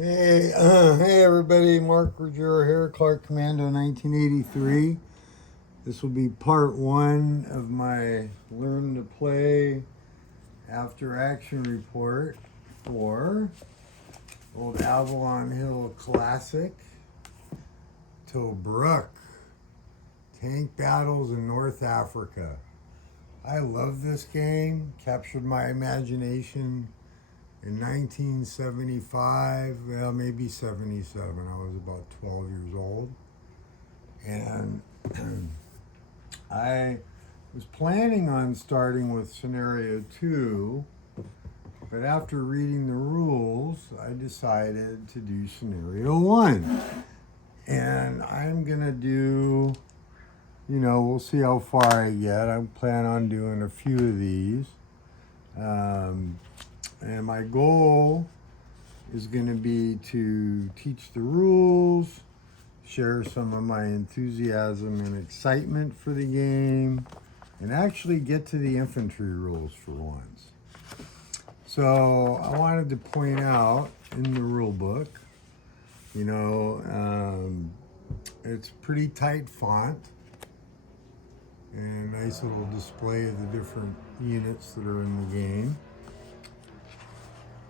Hey everybody, Mark Ruggiero here, Clark Commando 1983. This will be part one of my Learn to Play After Action report for old Avalon Hill Classic Tobruk Tank Battles in North Africa. I love this game, captured my imagination in 1975, well, maybe 77. I was about 12 years old. And I was planning on starting with scenario 2, but after reading the rules, I decided to do scenario 1. And I'm going to do, we'll see how far I get. I plan on doing a few of these. And my goal is going to be to teach the rules, share some of my enthusiasm and excitement for the game, and actually get to the infantry rules for once. So I wanted to point out in the rule book, it's pretty tight font and a nice little display of the different units that are in the game.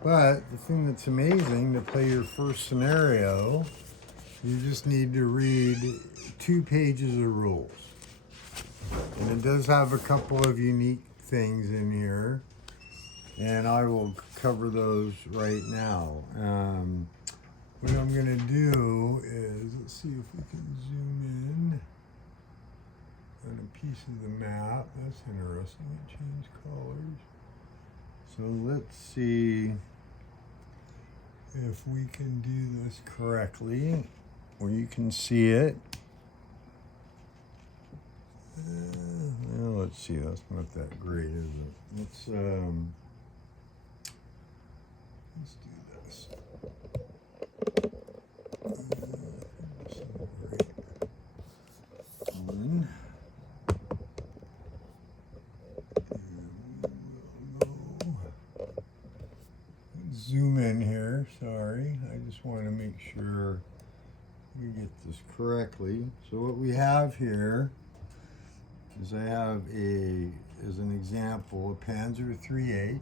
But the thing that's amazing, to play your first scenario, you just need to read 2 pages of rules. And it does have a couple of unique things in here, and I will cover those right now. What I'm going to do is, let's see if we can zoom in on a piece of the map. That's interesting. It changed colors. So let's see if we can do this correctly, where you can see it. Well, let's see, that's not that great, is it? Let's do this. One. Zoom in here, sorry. I just want to make sure we get this correctly. So what we have here is I have as an example, a Panzer IIIH.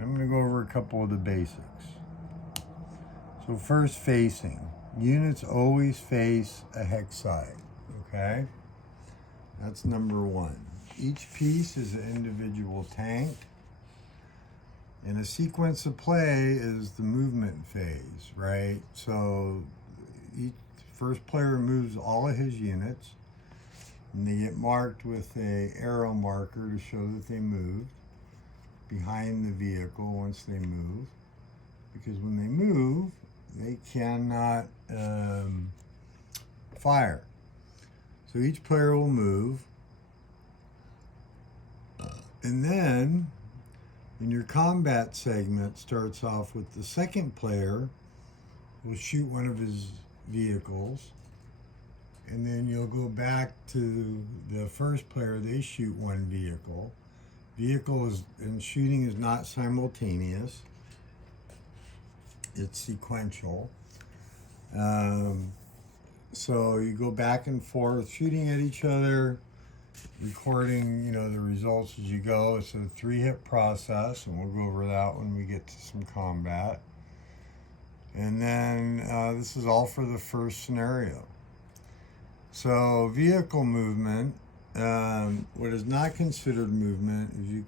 I'm going to go over a couple of the basics. So first, facing. Units always face a hex side, okay? That's number 1. Each piece is an individual tank. And a sequence of play is the movement phase, right? So each first player moves all of his units, and they get marked with an arrow marker to show that they moved behind the vehicle once they move. Because when they move, they cannot fire. So each player will move, and then in your combat segment starts off with the second player will shoot one of his vehicles, and then you'll go back to the first player, they shoot one vehicle. And shooting is not simultaneous, it's sequential. So you go back and forth shooting at each other, recording, the results as you go. It's a 3-hit process, and we'll go over that when we get to some combat. And then this is all for the first scenario. So vehicle movement, what is not considered movement is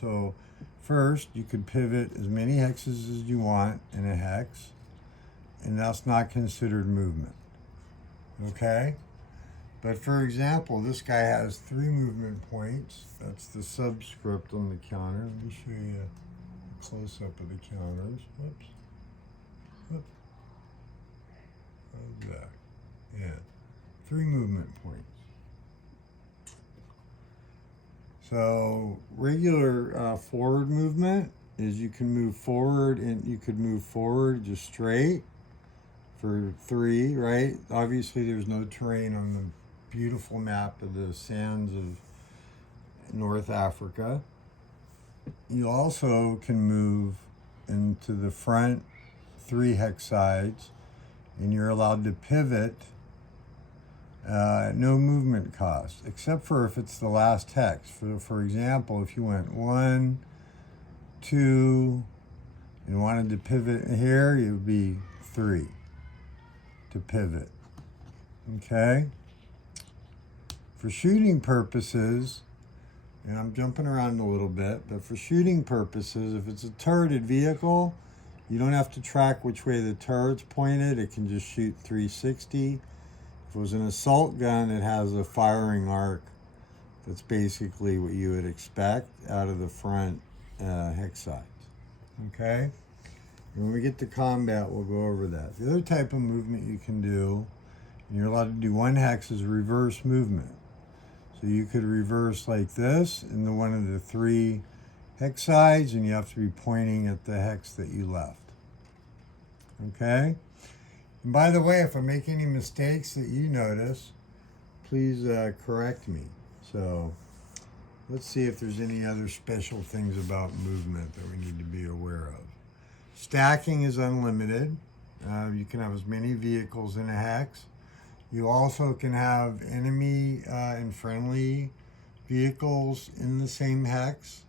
so first you could pivot as many hexes as you want in a hex, and that's not considered movement, okay? But for example, this guy has 3 movement points. That's the subscript on the counter. Let me show you a close-up of the counters. Whoops. How's that? Yeah. 3 movement points. So regular forward movement is you can move forward, and you could move forward just straight for 3, right? Obviously, there's no terrain on the beautiful map of the sands of North Africa. You also can move into the front 3 hex sides, and you're allowed to pivot no movement cost, except for if it's the last hex. For example, if you went 1, 2, and wanted to pivot here, it would be 3 to pivot. Okay? For shooting purposes, and I'm jumping around a little bit, but for shooting purposes, if it's a turreted vehicle, you don't have to track which way the turret's pointed. It can just shoot 360. If it was an assault gun, it has a firing arc. That's basically what you would expect out of the front hex sides. Okay? And when we get to combat, we'll go over that. The other type of movement you can do, and you're allowed to do 1 hex, is reverse movement. So you could reverse like this in the one of the 3 hex sides, and you have to be pointing at the hex that you left. Okay? And by the way, if I make any mistakes that you notice, please correct me. So let's see if there's any other special things about movement that we need to be aware of. Stacking is unlimited. You can have as many vehicles in a hex. You also can have enemy and friendly vehicles in the same hex.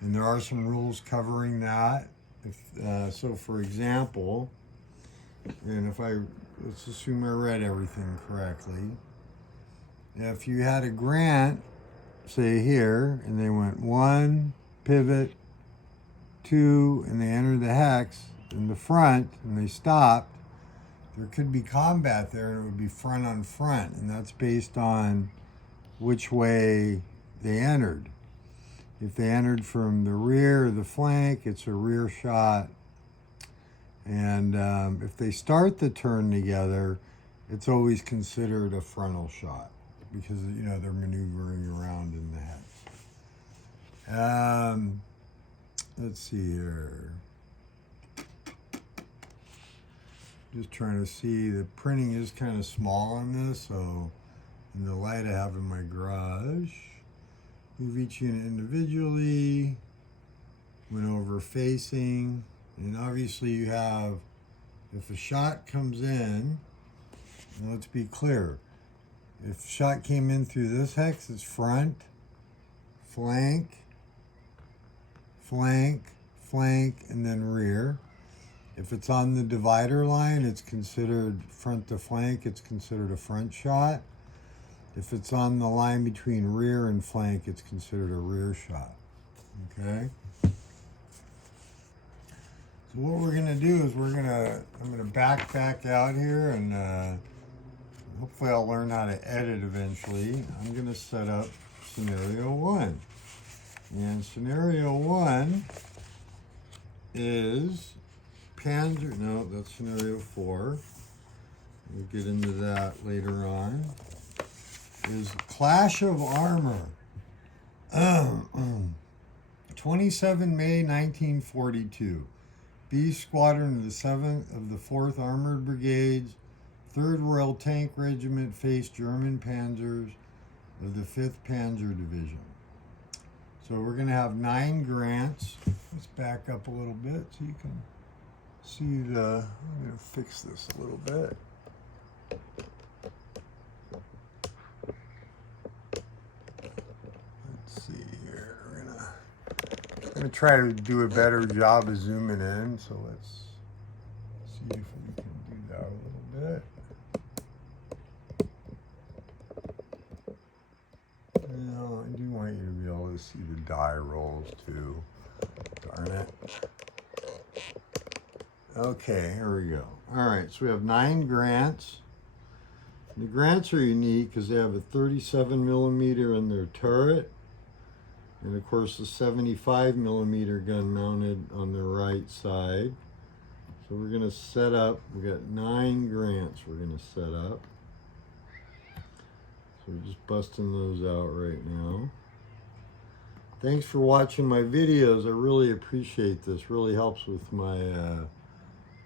And there are some rules covering that. So for example, and let's assume I read everything correctly. If you had a Grant, say here, and they went 1, pivot, 2, and they entered the hex in the front, and they stopped, there could be combat there, and it would be front on front, and that's based on which way they entered. If they entered from the rear or the flank, it's a rear shot. And if they start the turn together, it's always considered a frontal shot because, you know, they're maneuvering around in the hex. Let's see here. Just trying to see, the printing is kind of small on this, so in the light I have in my garage. Move each unit individually, went over facing, and obviously you have, if a shot comes in, and let's be clear, if a shot came in through this hex, it's front, flank, flank, flank, and then rear. If it's on the divider line, it's considered front to flank, it's considered a front shot. If it's on the line between rear and flank, it's considered a rear shot. Okay? So what we're gonna do is I'm gonna back out here, and hopefully I'll learn how to edit eventually. I'm gonna set up scenario 1. And scenario 1 is Panzer, no, that's scenario 4. We'll get into that later on. Is Clash of Armor. 27 May 1942. B Squadron of the 7th of the 4th Armored Brigades, 3rd Royal Tank Regiment faced German panzers of the 5th Panzer Division. So we're going to have 9 grants. Let's back up a little bit so you can see I'm going to fix this a little bit. Let's see here. I'm going to try to do a better job of zooming in. So let's see if we can do that a little bit. No, I do want you to be able to see the die rolls too. Darn it. Okay, here we go. All right, so we have 9 grants. The grants are unique because they have a 37 millimeter in their turret, and of course the 75 millimeter gun mounted on the right side. So we're going to set up, we got 9 grants we're going to set up. So we're just busting those out right now. Thanks for watching my videos. I really appreciate this. Really helps with my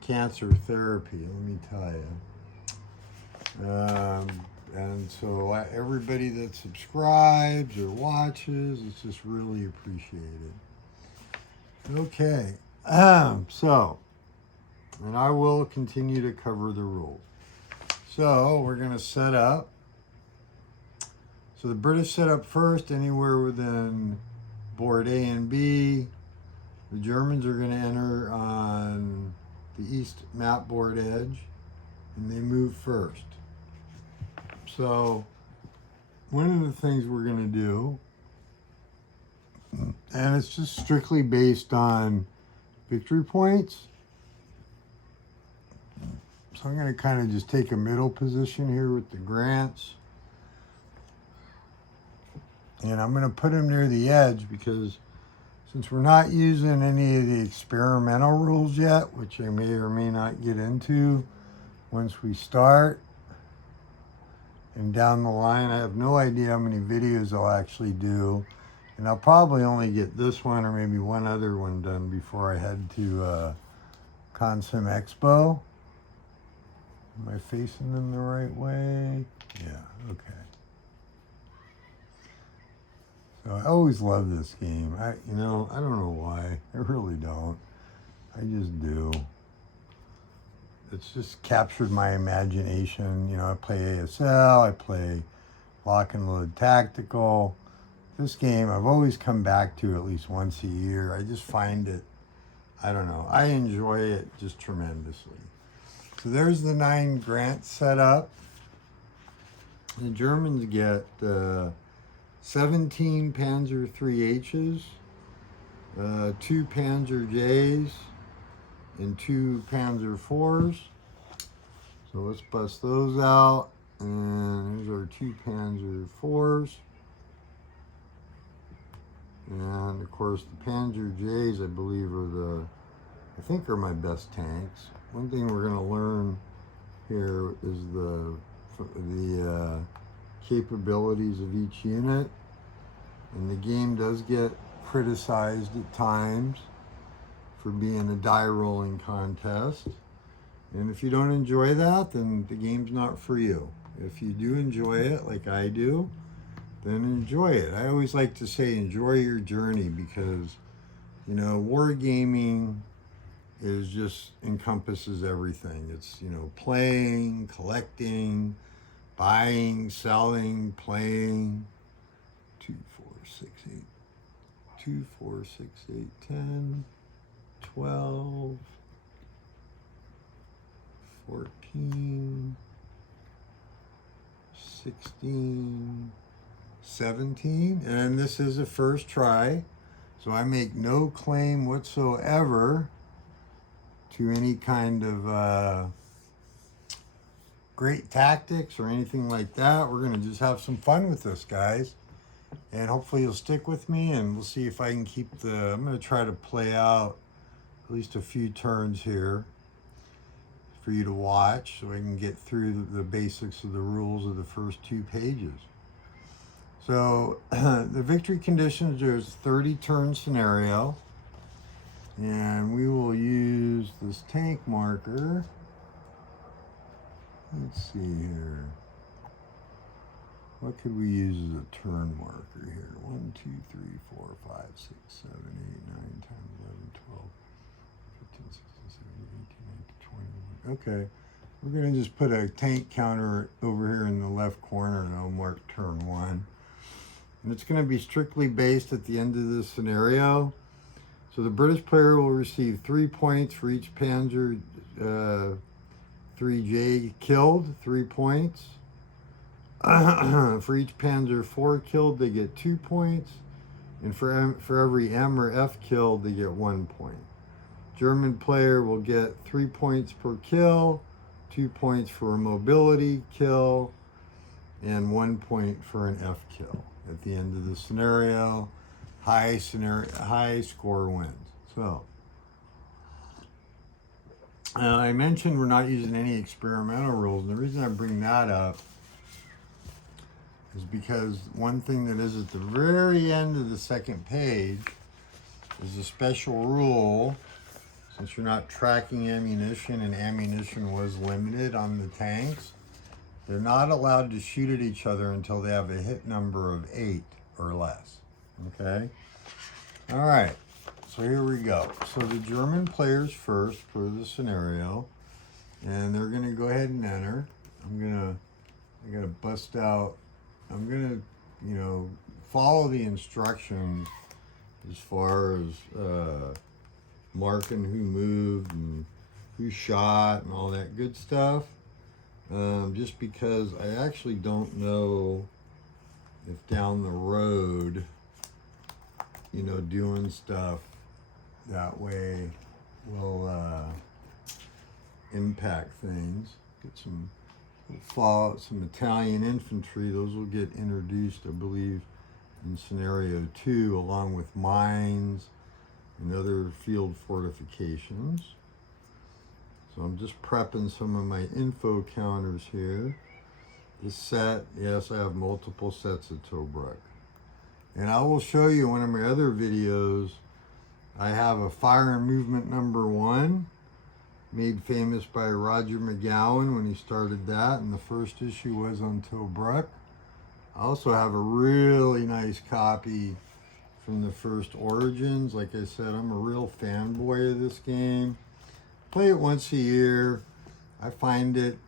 cancer therapy, let me tell you. And so everybody that subscribes or watches, it's just really appreciated. Okay, so And I will continue to cover the rules. So we're going to set up. So the British set up first, anywhere within board A and B. The Germans are going to enter on the east map board edge, and they move first. So one of the things we're going to do, and it's just strictly based on victory points. So I'm going to kind of just take a middle position here with the grants. And I'm going to put them near the edge because since we're not using any of the experimental rules yet, which I may or may not get into once we start, and down the line, I have no idea how many videos I'll actually do. And I'll probably only get this one or maybe one other one done before I head to Consim Expo. Am I facing them the right way? Yeah, okay. So I always love this game. I don't know why. I really don't. I just do. It's just captured my imagination. You know, I play ASL, I play Lock and Load Tactical. This game I've always come back to at least once a year. I just find it, I don't know, I enjoy it just tremendously. So there's the 9 grants set up. The Germans get 17 Panzer IIIHs, 2 Panzer Js, and 2 Panzer IVs. So let's bust those out. And here's our 2 Panzer IVs. And of course the Panzer Js, I believe, I think are my best tanks. One thing we're going to learn here is the capabilities of each unit. And the game does get criticized at times for being a die rolling contest. And if you don't enjoy that, then the game's not for you. If you do enjoy it like I do, then enjoy it. I always like to say enjoy your journey because, you know, wargaming is just encompasses everything. It's, you know, playing, collecting, buying, selling, playing. 2, 4, 6, 8, 2, 4, 6, 8, 10, 12, 14, 16, 17, and this is a first try, so I make no claim whatsoever to any kind of great tactics or anything like that. We're going to just have some fun with this, guys, and hopefully you'll stick with me, and we'll see if I can keep I'm going to try to play out at least a few turns here for you to watch so I can get through the basics of the rules of the first 2 pages. So the victory conditions, there's 30 turn scenario, and we will use this tank marker. Let's see here. What could we use as a turn marker here? 1, 2, 3, 4, 5, 6, 7, 8, 9, 10, 11, 12, 15, 16, 17, 18, 19, 20. Okay. We're going to just put a tank counter over here in the left corner, and I'll mark turn 1. And it's going to be strictly based at the end of this scenario. So the British player will receive 3 points for each Panzer 3J killed, 3 points. For each Panzer IV killed, they get 2 points. And for every M or F killed, they get 1 point. German player will get 3 points per kill, 2 points for a mobility kill, and 1 point for an F kill. At the end of the scenario, high score wins. So I mentioned we're not using any experimental rules, and the reason I bring that up is because one thing that is at the very end of the second page is a special rule. Since you're not tracking ammunition, and ammunition was limited on the tanks, they're not allowed to shoot at each other until they have a hit number of 8 or less. Okay? All right. so here we go. So the German players first for the scenario, and they're gonna go ahead and enter. I gotta bust out, I'm gonna, follow the instructions as far as marking who moved and who shot and all that good stuff. Just because I actually don't know if down the road, doing stuff that way will impact things. Get some Italian infantry. Those will get introduced, I believe, in scenario 2, along with mines and other field fortifications. So I'm just prepping some of my info counters here. This set, yes, I have multiple sets of Tobruk. And I will show you one of my other videos. I have a Fire and Movement #1, made famous by Roger McGowan when he started that, and the first issue was on Tobruk. I also have a really nice copy from the first Origins. Like I said, I'm a real fanboy of this game. Play it once a year. I find it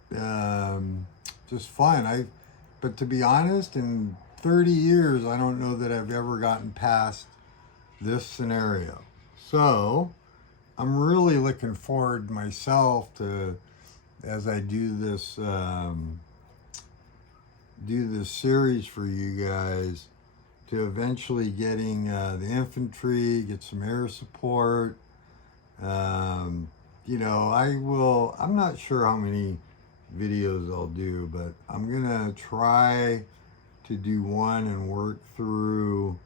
just fun. But to be honest, in 30 years, I don't know that I've ever gotten past this scenario. So I'm really looking forward myself to, as I do this series for you guys, to eventually getting the infantry, get some air support. I'm not sure how many videos I'll do, but I'm gonna try to do one and work through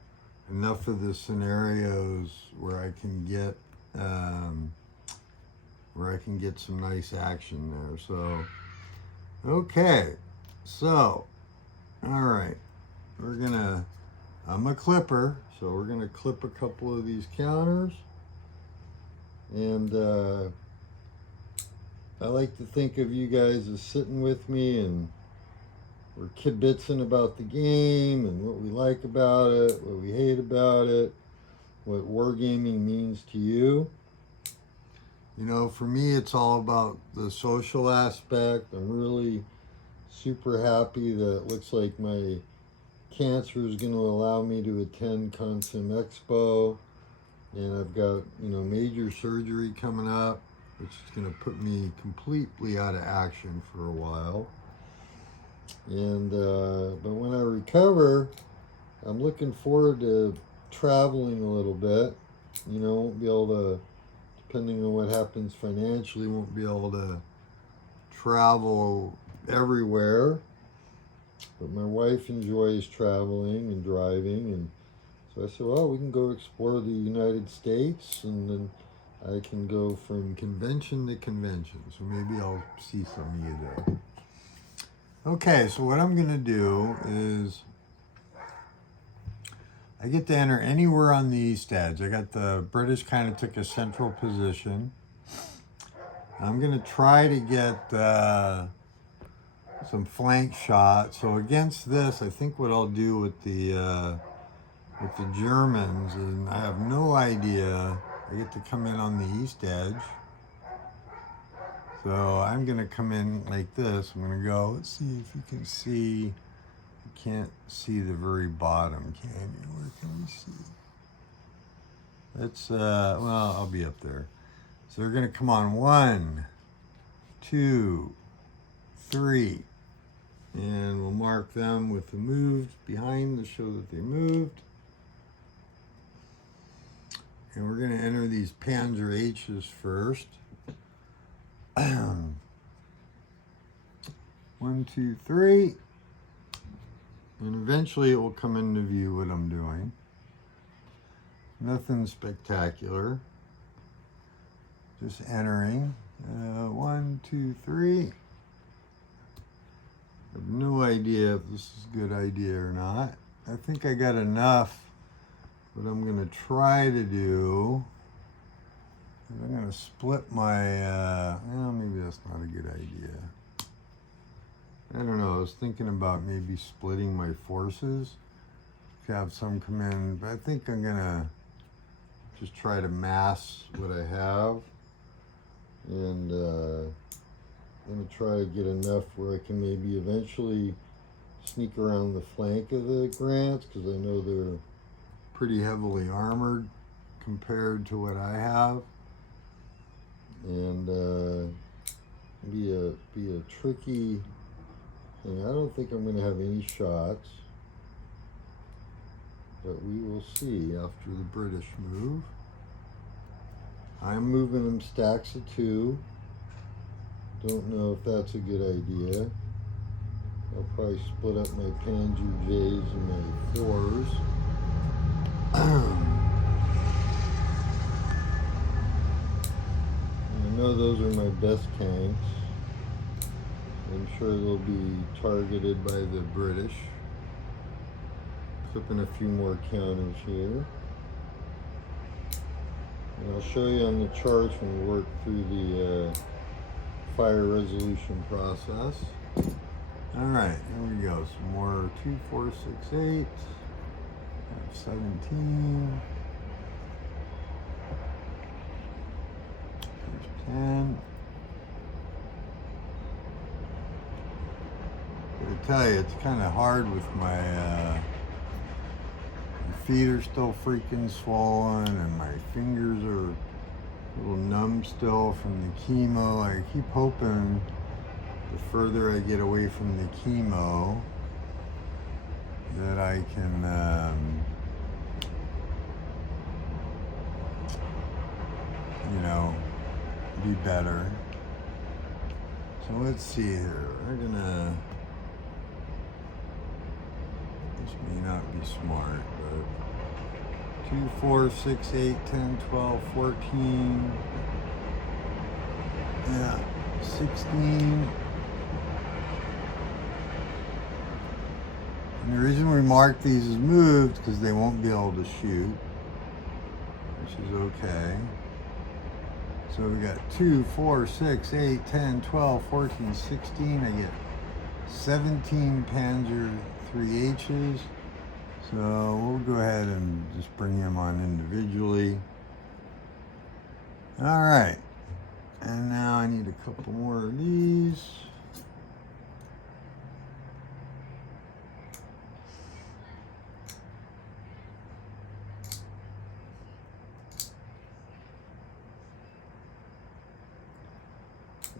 enough of the scenarios where I can get some nice action there. So, okay, so, all right, I'm a clipper, so we're gonna clip a couple of these counters, and I like to think of you guys as sitting with me, and we're kibitzing about the game and what we like about it, what we hate about it, what wargaming means to you. For me, it's all about the social aspect. I'm really super happy that it looks like my cancer is going to allow me to attend Consim Expo, and I've got major surgery coming up, which is going to put me completely out of action for a while. And but when I recover, I'm looking forward to traveling a little bit. Won't be able to, depending on what happens financially, won't be able to travel everywhere. But my wife enjoys traveling and driving, and so I said, well, we can go explore the United States, and then I can go from convention to convention. So maybe I'll see some of you there. Okay, so what I'm gonna do is I get to enter anywhere on the east edge. I got the British kind of took a central position. I'm gonna try to get some flank shots. So against this, I think what I'll do with the Germans, and I have no idea. I get to come in on the east edge. So I'm gonna come in like this. I'm gonna go, let's see if you can see. You can't see the very bottom, can you? Where can we see? Let's, well, I'll be up there. So they're gonna come on 1, 2, 3. And we'll mark them with the moved behind to show that they moved. And we're gonna enter these Panzer H's first. 1, 2, 3, and eventually it will come into view what I'm doing. Nothing spectacular, just entering. 1, 2, 3. I have no idea if this is a good idea or not. I think I got enough. What I'm going to try to do, I'm going to split my, well, maybe that's not a good idea. I don't know, I was thinking about maybe splitting my forces, to have some come in, but I think I'm going to just try to mass what I have, and I'm going to try to get enough where I can maybe eventually sneak around the flank of the grants, because I know they're pretty heavily armored compared to what I have, and be a tricky thing. I don't think I'm going to have any shots, but we will see after the British move. I'm moving them stacks of 2. Don't know if that's a good idea. I'll probably split up my Panzer J's and my 4s. I know those are my best tanks. I'm sure they'll be targeted by the British. Clipping a few more counters here. And I'll show you on the charts when we work through the fire resolution process. Alright, here we go. Some more 2, 4, 6, 8. 17. There's 10. I tell you, it's kind of hard with my feet are still freaking swollen, and my fingers are a little numb still from the chemo. I keep hoping the further I get away from the chemo that I can be better. So let's see here. We're gonna, this may not be smart, but 2, 4, 6, 8, 10, 12, 14, yeah, 16. And the reason we mark these as moved because they won't be able to shoot, which is okay. So we got 2, 4, 6, 8, 10, 12, 14, 16. I get 17 Panzer 3Hs. So we'll go ahead and just bring them on individually. All right. And now I need a couple more of these.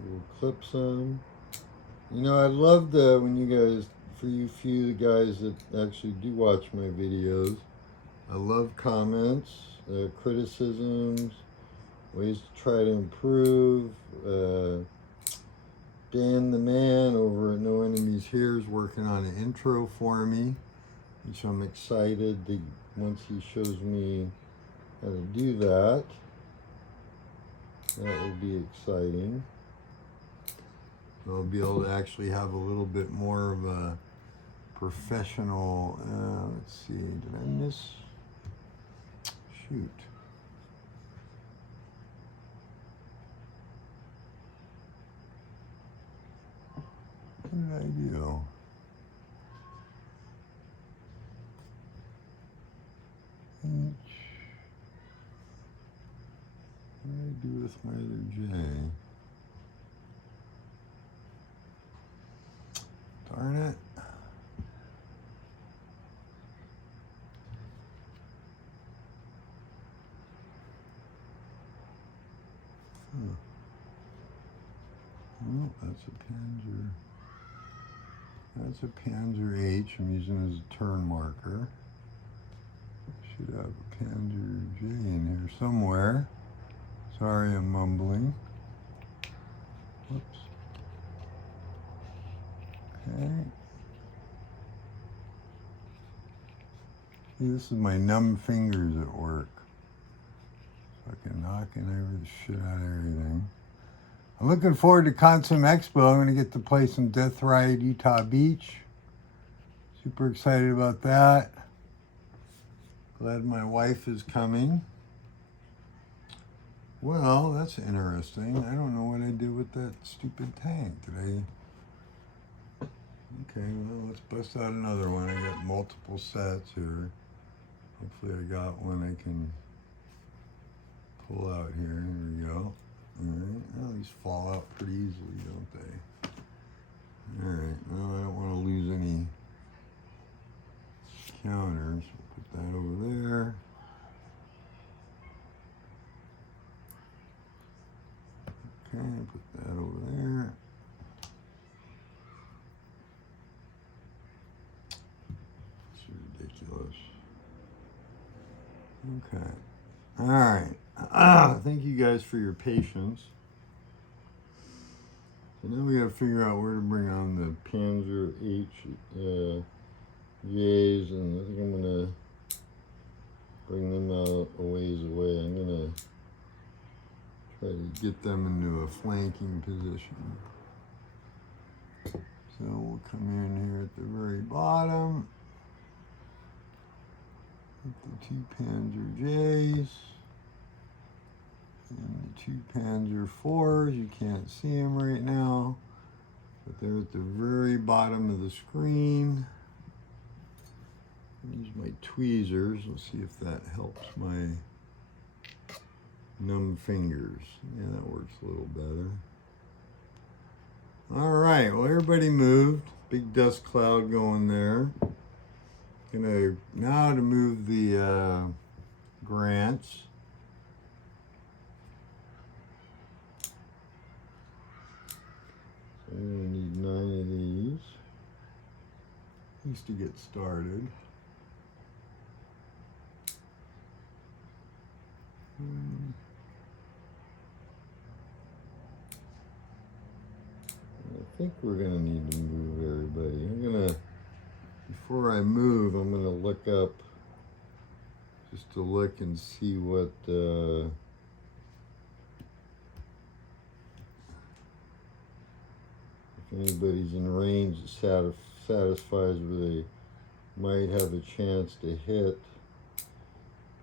We'll clip some. You know, I love when you guys, for you few guys that actually do watch my videos, I love comments, criticisms, ways to try to improve. Dan the man over at No Enemies Here is working on an intro for me, which I'm excited that once he shows me how to do that, that will be exciting. I'll be able to actually have a little bit more of a professional, let's see, did I miss? Shoot. What did I do? What did I do with my other J? Darn it. Oh, that's a Panzer. That's a Panzer H I'm using as a turn marker. Should have a Panzer J in here somewhere. Sorry, I'm mumbling. Whoops. Okay. See, this is my numb fingers at work. Fucking knocking the shit out of everything. I'm looking forward to Consum Expo. I'm going to get to play some Death Ride Utah Beach. Super excited about that. Glad my wife is coming. Well, that's interesting. I don't know what I did with that stupid tank. Did I? Okay, well, let's bust out another one. I got multiple sets here. Hopefully I got one I can pull out here. Here we go. Alright, well, these fall out pretty easily, don't they? Alright, well, I don't want to lose any counters. We'll put that over there. Okay, put that over there. It's ridiculous. Okay. All right. Thank you guys for your patience. So now we got to figure out where to bring on the Panzer J's, and I think I'm gonna bring them out a ways away. I'm gonna try to get them into a flanking position. So we'll come in here at the very bottom. With the two Panzer J's and the two Panzer IVs. You can't see them right now, but they're at the very bottom of the screen. Use my tweezers. Let's see if that helps my numb fingers. Yeah, that works a little better. All right, well, everybody moved. Big dust cloud going there. Gonna now to move the grants. So we're gonna need 9 of these, at least to get started. I think we're gonna need to move everybody. Before I move, I'm gonna look up, just to look and see what if anybody's in range that satisfies where they might have a chance to hit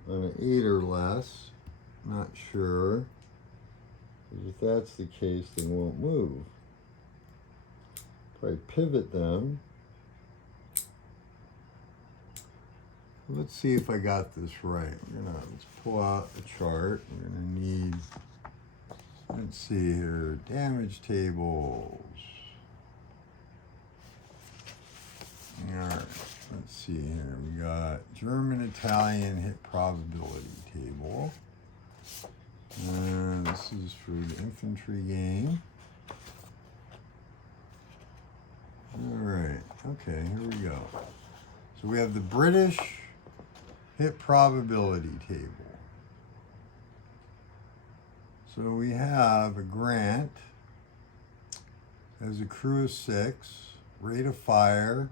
on an 8 or less. Not sure. Because if that's the case, they won't move. Probably pivot them. Let's see if I got this right. Let's pull out the chart. We're gonna need, let's see here, damage tables. All right, let's see here. We got German-Italian hit probability table. And this is for the infantry game. All right, okay, here we go. So we have the British hit probability table. So we have a Grant, has a crew of 6, rate of fire,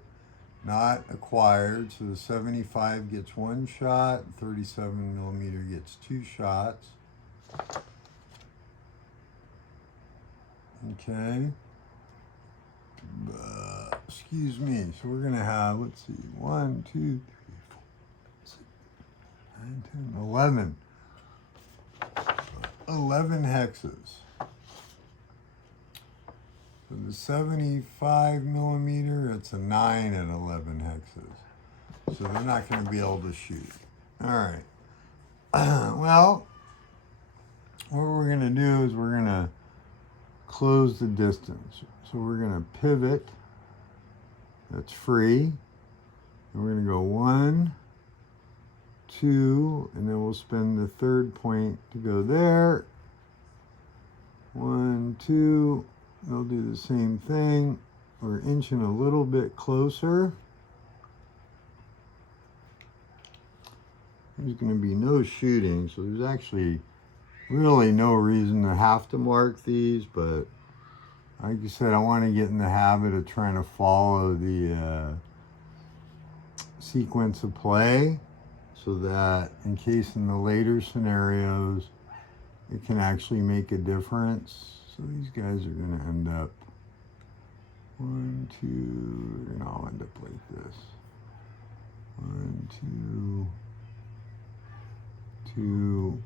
not acquired, so the 75 gets 1 shot, 37mm gets 2 shots. Okay. Excuse me. So we're gonna have, let's see, 1, 2, 3, 4, 6, 9, 10, 11. 11 hexes. So the 75mm, it's a 9 at 11 hexes. So they're not going to be able to shoot. All right. Well, what we're going to do is we're going to close the distance. So we're going to pivot. That's free. And we're going to go 1, 2, and then we'll spend the third point to go there. 1, 2. They'll do the same thing. We're inching a little bit closer. There's going to be no shooting, so there's actually really no reason to have to mark these, but like I said, I want to get in the habit of trying to follow the sequence of play so that in case in the later scenarios, it can actually make a difference. So these guys are going to end up 1, 2, they're going to all end up like this. 1, 2, 2,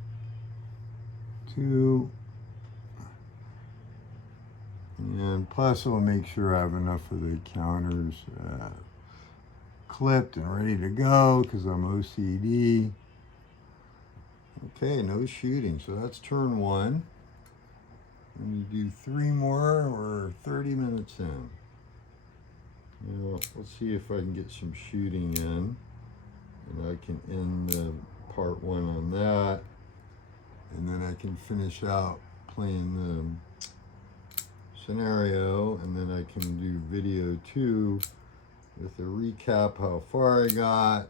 2. And plus I'll make sure I have enough of the counters clipped and ready to go because I'm OCD. Okay, no shooting. So that's turn one. And you do 3 more, we're 30 minutes in. Now, let's see if I can get some shooting in. And I can end part one on that. And then I can finish out playing the scenario. And then I can do video 2 with a recap how far I got.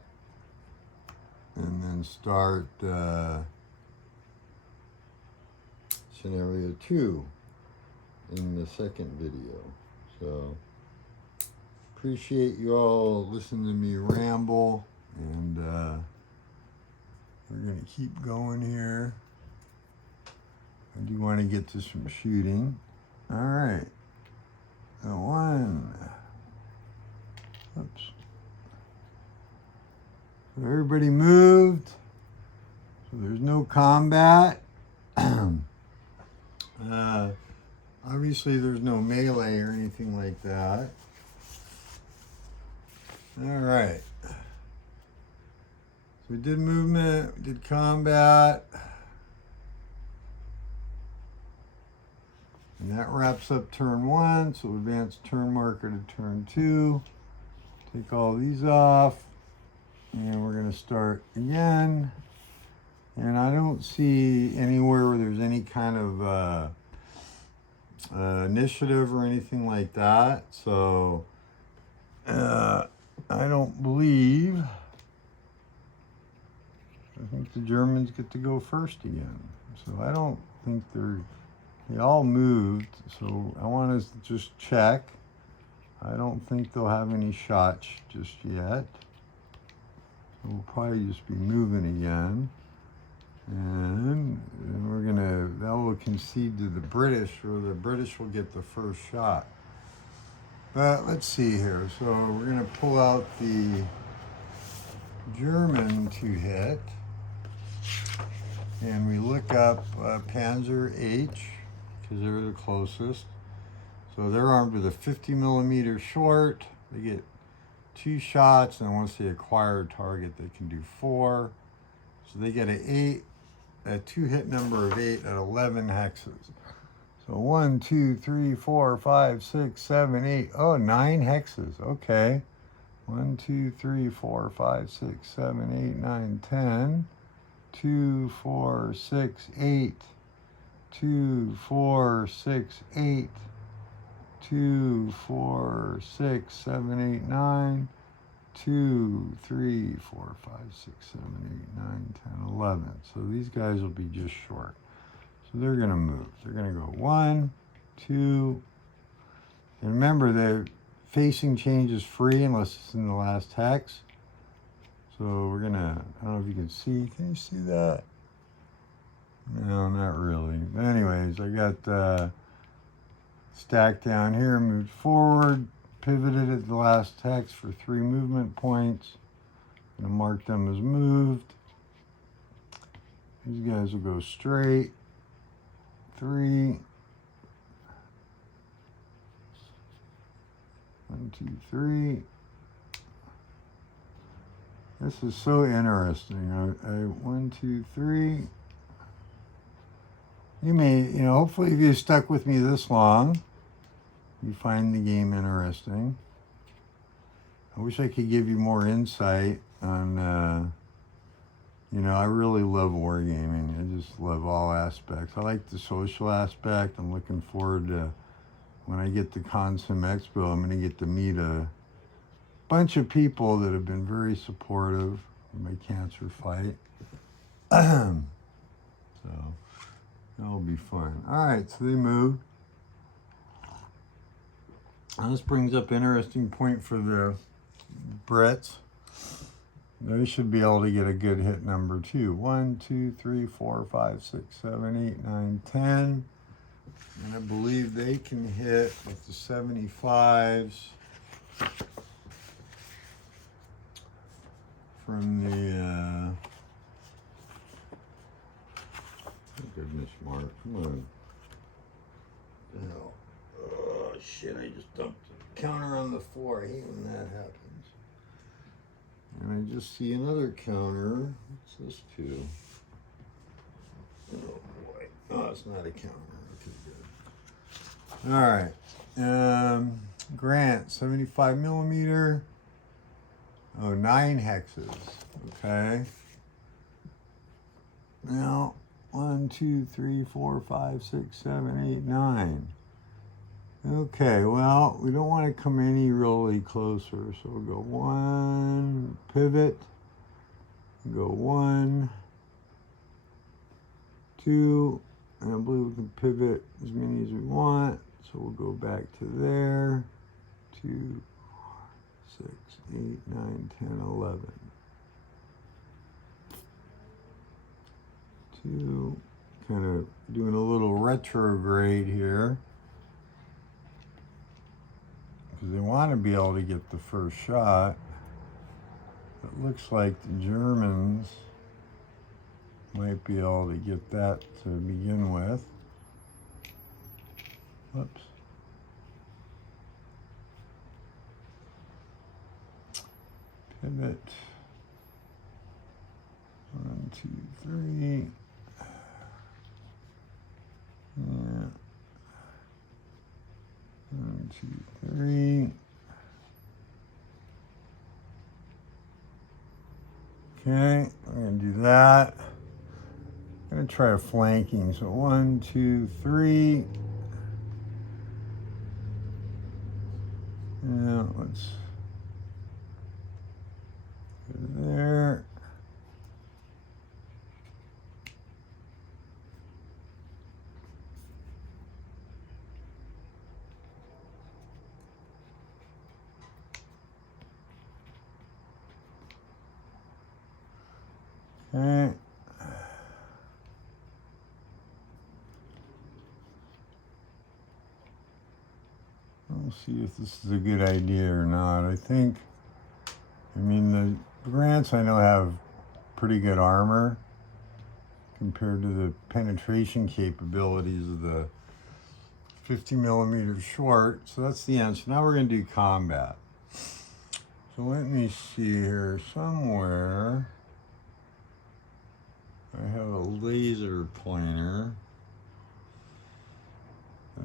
And then start scenario 2 in the second video. So appreciate you all listening to me ramble, and we're gonna keep going here. I do want to get to some shooting. All right, so one. Oops. So everybody moved. So there's no combat. Obviously there's no melee or anything like that. All right. So we did movement, we did combat. And that wraps up turn one. So advance turn marker to turn 2. Take all these off. And we're gonna start again. And I don't see anywhere where there's any kind of initiative or anything like that. So I don't believe. I think the Germans get to go first again. So I don't think they all moved. So I want to just check. I don't think they'll have any shots just yet. So we'll probably just be moving again. And that will concede to the British, or the British will get the first shot. But let's see here. So we're gonna pull out the German to hit. And we look up Panzer H, because they're the closest. So they're armed with a 50 millimeter short. They get 2 shots, and once they acquire a target, they can do 4. So they get a 2 hit number of 8 at 11 hexes. So 1, 2, 3, 4, 5, 6, 7, 8. Oh, 9 hexes. Okay. 1, 2, 3, 4, 5, 6, 7, 8, 9, 10. 2, 4, 6, 8. 2, 4, 6, 8. 2, 4, 6, 7, 8, 9. 2, 3, 4, 5, 6, 7, 8, 9, 10, 11. So these guys will be just short. So they're going to move. They're going to go 1, 2. And remember, the facing change is free unless it's in the last hex. So we're going to, I don't know if you can see. Can you see that? No, not really. But anyways, I got stacked down here, moved forward. Pivoted at the last hex for 3 movement points. I'm gonna mark them as moved. These guys will go straight. 3. 1, 2, 3. This is so interesting. 1, 2, 3. You may, hopefully if you stuck with me this long, you find the game interesting. I wish I could give you more insight on, I really love wargaming. I just love all aspects. I like the social aspect. I'm looking forward to, when I get to Consim Expo, I'm going to get to meet a bunch of people that have been very supportive of my cancer fight. So that'll be fun. All right, so they moved. This brings up an interesting point for the Brits. They should be able to get a good hit number too. 1, 2, 3, 4, 5, 6, 7, 8, 9, 10. And I believe they can hit with the 75s from the, goodness, Mark, come on. Hell. Oh, shit, I just dumped the counter on the floor. I hate when that happens. And I just see another counter. What's this to? No, it's not a counter. Okay, good. All right. Grant, 75 millimeter. Oh, 9 hexes. Okay. Now, 1, 2, 3, 4, 5, 6, 7, 8, 9. Okay, well, we don't want to come any really closer, so we'll go 1, pivot, go 1, 2, and I believe we can pivot as many as we want, so we'll go back to there, 2, 4, 6, 8, 9, 10, 11. 2, kind of doing a little retrograde here. Because they want to be able to get the first shot. It looks like the Germans might be able to get that to begin with. Whoops. Pivot. 1, 2, 3. Yeah. 1, 2, 3. Okay, I'm going to do that. I'm going to try a flanking. So 1, 2, 3. Yeah, let's go there. Okay. We'll see if this is a good idea or not. I mean, the Grants I know have pretty good armor compared to the penetration capabilities of the 50 millimeter short. So that's the end. So now we're going to do combat. So let me see here. Somewhere I have a laser pointer.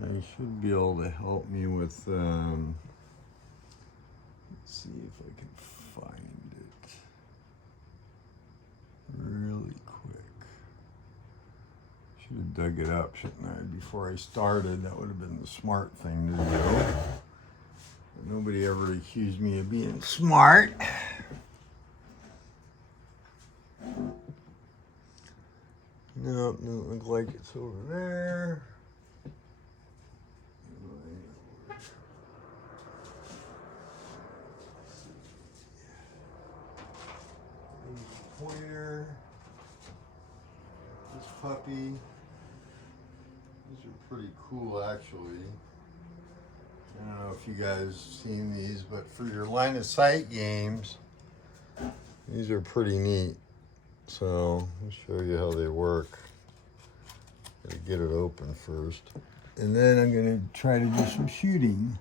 I should be able to help me with, let's see if I can find it really quick. Should have dug it up, shouldn't I, before I started? That would have been the smart thing to do. But nobody ever accused me of being smart. Nope, doesn't look like it's over there. Pointer, this puppy, these are pretty cool actually. I don't know if you guys seen these, but for your line of sight games, these are pretty neat. So I'll show you how they work. Gotta get it open first. And then I'm gonna try to do some shooting.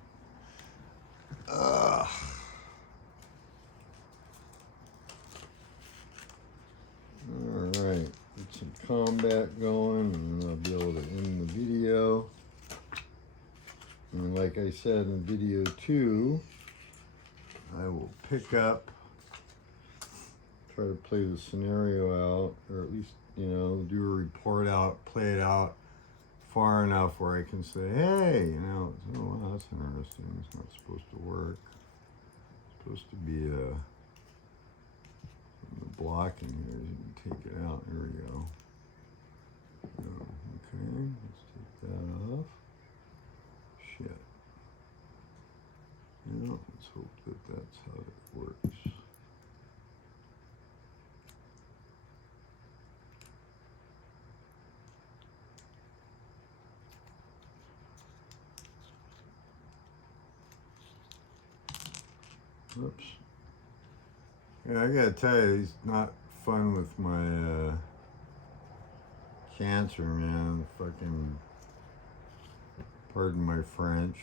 Alright, get some combat going and I'll be able to end the video. And like I said in video 2, I will pick up, try to play the scenario out, or at least, you know, do a report out, play it out far enough where I can say, hey, you know, oh, wow, that's interesting. It's not supposed to work. It's supposed to be the blocking here. You can take it out. There we go. Okay, let's take that off. Shit. Yeah, let's hope that that's how it works. Oops. Yeah, I gotta tell you, he's not fun with my cancer, man. Fucking, pardon my French.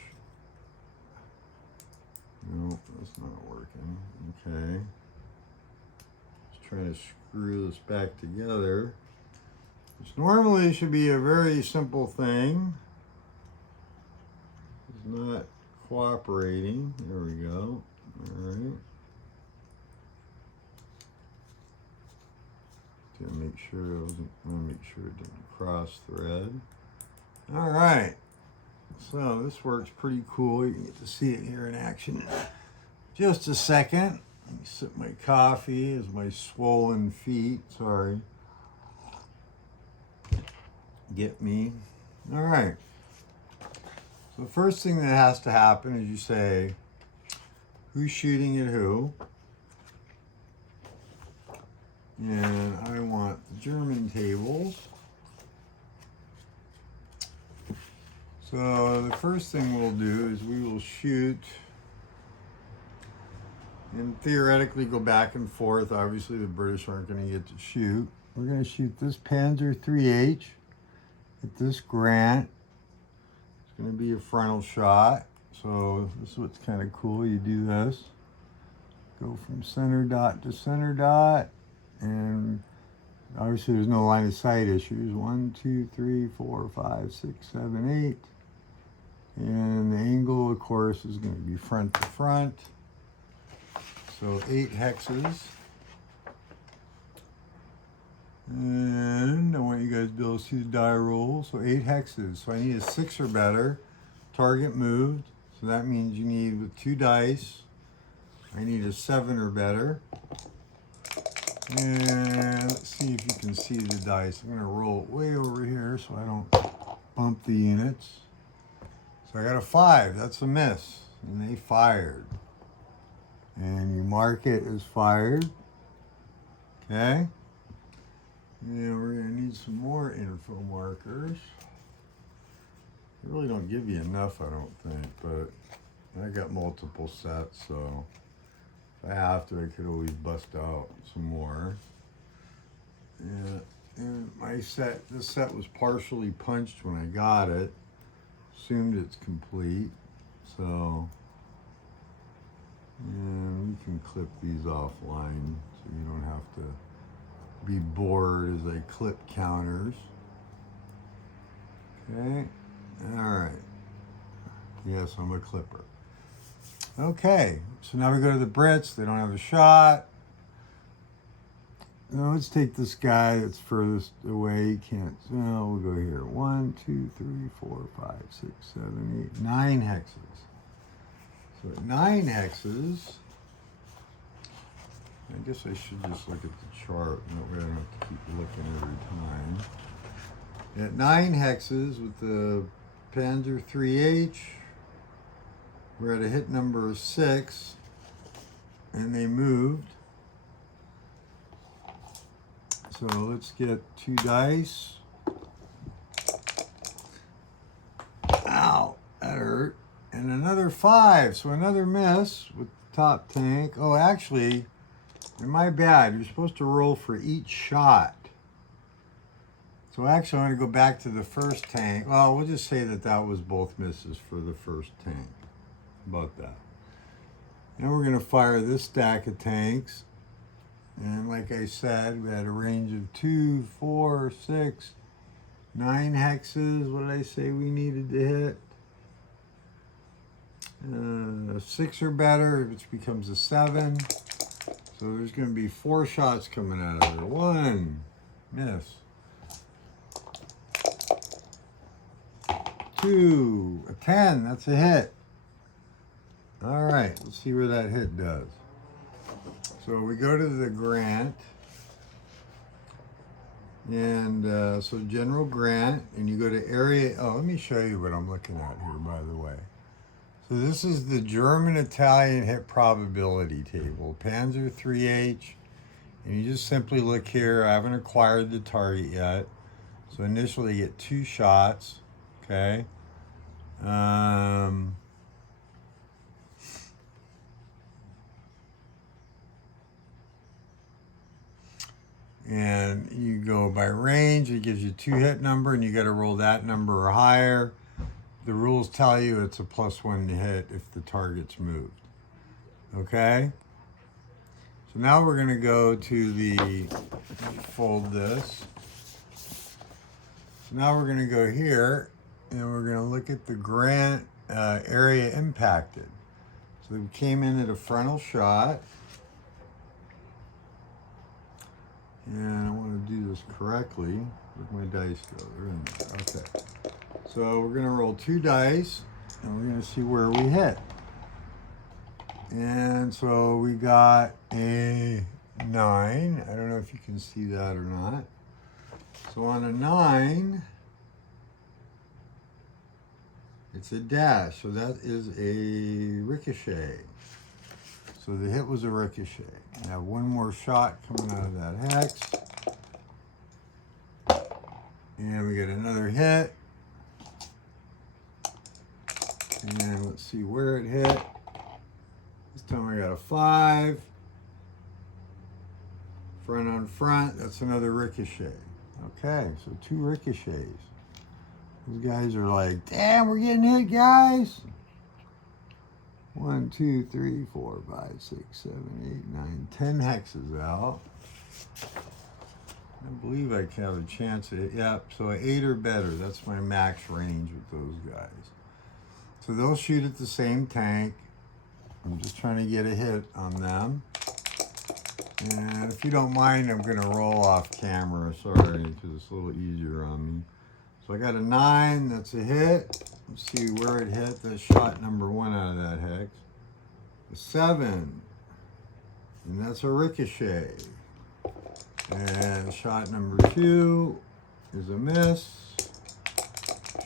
Nope, that's not working. Okay. Just trying to screw this back together. which normally should be a very simple thing. It's not cooperating. There we go. All right. Gonna make sure it didn't cross thread. All right. So this works pretty cool. You can get to see it here in action. Just a second. Let me sip my coffee as my swollen feet, sorry, get me. All right. So the first thing that has to happen is you say, who's shooting at who? And I want the German tables. So the first thing we'll do is we will shoot and theoretically go back and forth. Obviously the British aren't going to get to shoot. We're going to shoot this Panzer 3H at this Grant. It's going to be a frontal shot. So this is what's kind of cool. You do this. Go from center dot to center dot. And obviously there's no line of sight issues. 1, 2, 3, 4, 5, 6, 7, 8. And the angle, of course, is going to be front to front. So 8 hexes. And I want you guys to be able to see the die roll. So 8 hexes. So I need a 6 or better. Target moved. So that means you need, with 2 dice, I need a 7 or better. And let's see if you can see the dice. I'm going to roll it way over here so I don't bump the units. So I got a 5. That's a miss. And they fired. And you mark it as fired. Okay? And we're going to need some more info markers. They really don't give you enough, I don't think, but I got multiple sets, so if I have to, I could always bust out some more. And my set, this set was partially punched when I got it. Assumed it's complete, so and we can clip these offline so you don't have to be bored as I clip counters. Okay, all right. Yes, I'm a clipper. Okay, so now we go to the Brits. They don't have a shot. Now let's take this guy that's furthest away. He can't. No, we'll go here. 1, 2, 3, 4, 5, 6, 7, 8, 9 hexes. So at 9 hexes, I guess I should just look at the chart. That way I don't have to keep looking every time. At 9 hexes with the Panzer 3H, we're at a hit number of 6, and they moved. So let's get 2 dice. Ow, that hurt. And another 5, so another miss with the top tank. Oh, actually, my bad. You're supposed to roll for each shot. So actually, I'm going to go back to the first tank. Well, we'll just say that that was both misses for the first tank. About that. Now we're going to fire this stack of tanks. And like I said, we had a range of 2, 4, 6, 9 hexes. What did I say we needed to hit? 6 or better, which becomes a 7. So there's going to be 4 shots coming out of there. 1, miss. 2, a 10, that's a hit. All right, let's see where that hit does. So we go to the Grant, and so General Grant, and you go to area, oh, let me show you what I'm looking at here, by the way. So this is the German-Italian hit probability table, Panzer 3H, and you just simply look here. I haven't acquired the target yet. So initially you get 2 shots, okay? And you go by range. It gives you 2 hit number, and you got to roll that number or higher. The rules tell you it's a +1 to hit if the target's moved. Okay? So now we're going to go to the, fold this. So now we're going to go here and we're going to look at the grant area impacted. So we came in at a frontal shot. And I want to do this correctly. Where'd my dice go? They're in there. Okay. So we're going to roll 2 dice and we're going to see where we hit. And so we got a 9. I don't know if you can see that or not. So on a 9, it's a dash. So that is a ricochet. So the hit was a ricochet. I have one more shot coming out of that hex. And we get another hit. And let's see where it hit. This time I got a 5. Front on front, that's another ricochet. Okay, so 2 ricochets. These guys are like, damn, we're getting hit, guys. 1, 2, 3, 4, 5, 6, 7, 8, 9, 10 hexes out. I believe I can have a chance at it. Yep, so 8 or better. That's my max range with those guys. So they'll shoot at the same tank. I'm just trying to get a hit on them. And if you don't mind, I'm going to roll off camera. Sorry, because it's a little easier on me. So I got a 9. That's a hit. Let's see where it hit. That's shot number 1 out of that hex. A 7. And that's a ricochet. And shot number 2 is a miss.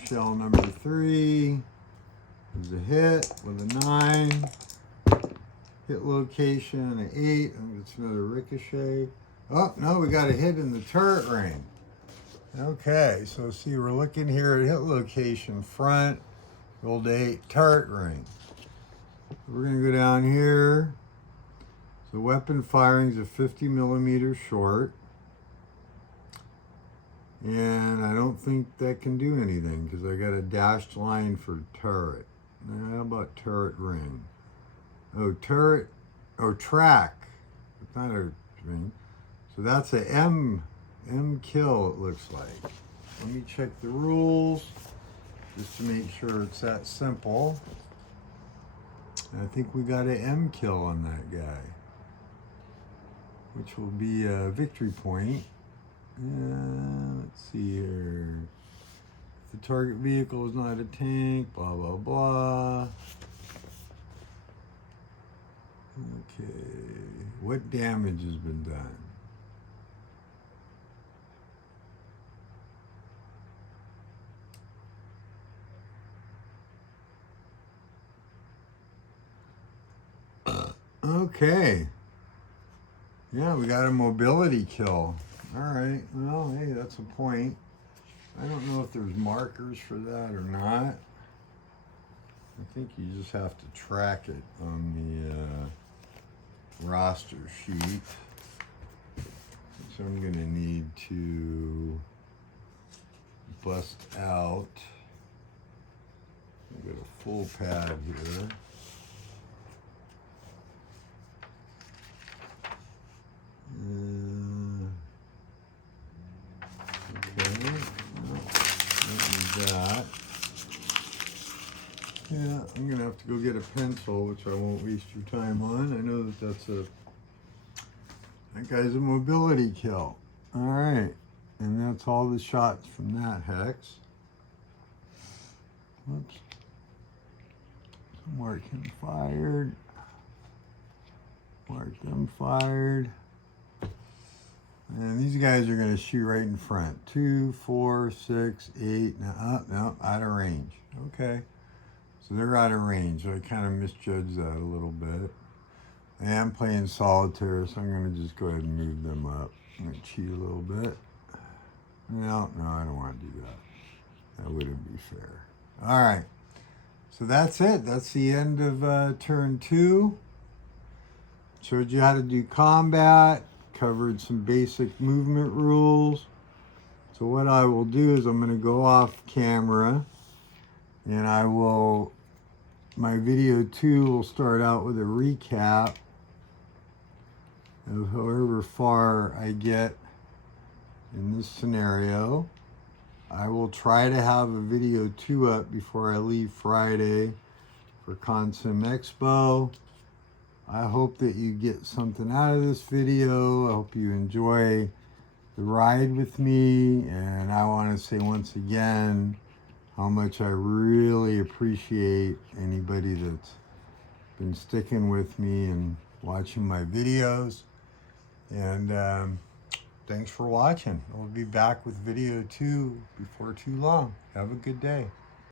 Shell number 3 is a hit with a 9. Hit location, an 8, and it's another ricochet. Oh, no, we got a hit in the turret ring. Okay, so see, we're looking here at hit location, front, rolled 8, turret ring. We're going to go down here. So weapon firing is a 50 millimeter short. And I don't think that can do anything because I got a dashed line for turret. Now, how about turret ring? Oh, turret, oh, track. It's not a ring. So that's a M kill, it looks like. Let me check the rules just to make sure it's that simple. And I think we got an M kill on that guy, which will be a victory point. Let's see here. If the target vehicle is not a tank, blah, blah, blah. Okay, what damage has been done? Okay. Yeah, we got a mobility kill. All right, well, hey, that's a point. I don't know if there's markers for that or not. I think you just have to track it on the roster sheet. So I'm going to need to bust out. I've got a full pad here. Okay, no, don't need that. Yeah, I'm going to have to go get a pencil, which I won't waste your time on. I know that guy's a mobility kill. All right, and that's all the shots from that hex. Whoops. Mark him fired. Mark them fired. And these guys are going to shoot right in front. 2, 4, 6, 8. No, out of range. Okay. So they're out of range. So I kind of misjudged that a little bit. I am playing solitaire, so I'm going to just go ahead and move them up. I'm going to cheat a little bit. No, I don't want to do that. That wouldn't be fair. All right. So that's it. That's the end of turn 2. Showed you how to do combat. Covered some basic movement rules. So what I will do is I'm going to go off camera and my video 2 will start out with a recap of however far I get in this scenario. I will try to have a video 2 up before I leave Friday for Consim Expo. I hope that you get something out of this video. I hope you enjoy the ride with me, and I want to say once again how much I really appreciate anybody that's been sticking with me and watching my videos. And thanks for watching. We'll be back with video 2 before too long. Have a good day.